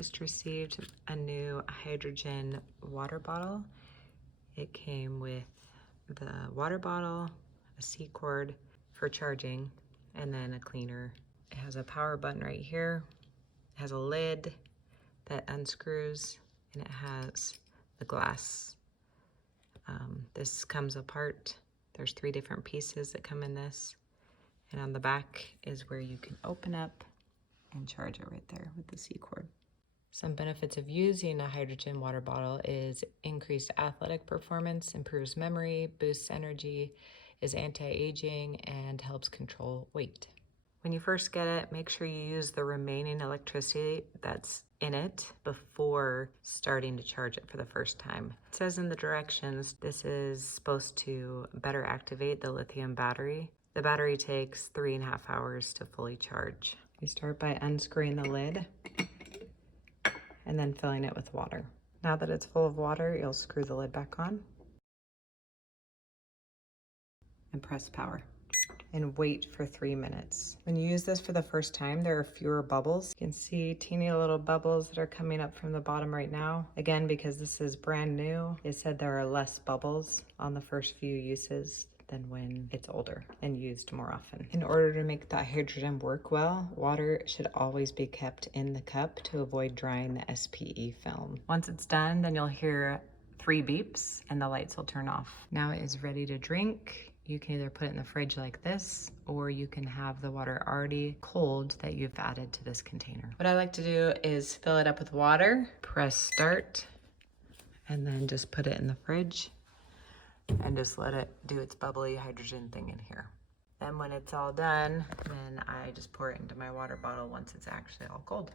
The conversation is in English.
just received a new hydrogen water bottle. It came with the water bottle, a C-cord for charging, and then a cleaner. It has a power button right here. It has a lid that unscrews, and it has the glass. This comes apart. There's 3 different pieces that come in this. And on the back is where you can open up and charge it right there with the C-cord. Some benefits of using a hydrogen water bottle is increased athletic performance, improves memory, boosts energy, is anti-aging, and helps control weight. When you first get it, make sure you use the remaining electricity that's in it before starting to charge it for the first time. It says in the directions, this is supposed to better activate the lithium battery. The battery takes 3.5 hours to fully charge. You start by unscrewing the lid and then filling it with water. Now that it's full of water, you'll screw the lid back on and press power and wait for 3 minutes. When you use this for the first time, there are fewer bubbles. You can see teeny little bubbles that are coming up from the bottom right now. Again, because this is brand new, it said there are less bubbles on the first few uses than when it's older and used more often. In order to make that hydrogen work well, water should always be kept in the cup to avoid drying the SPE film. Once it's done, then you'll hear 3 beeps and the lights will turn off. Now it is ready to drink. You can either put it in the fridge like this, or you can have the water already cold that you've added to this container. What I like to do is fill it up with water, press start, and then just put it in the fridge and just let it do its bubbly hydrogen thing in here. Then when it's all done, then I just pour it into my water bottle once it's actually all cold.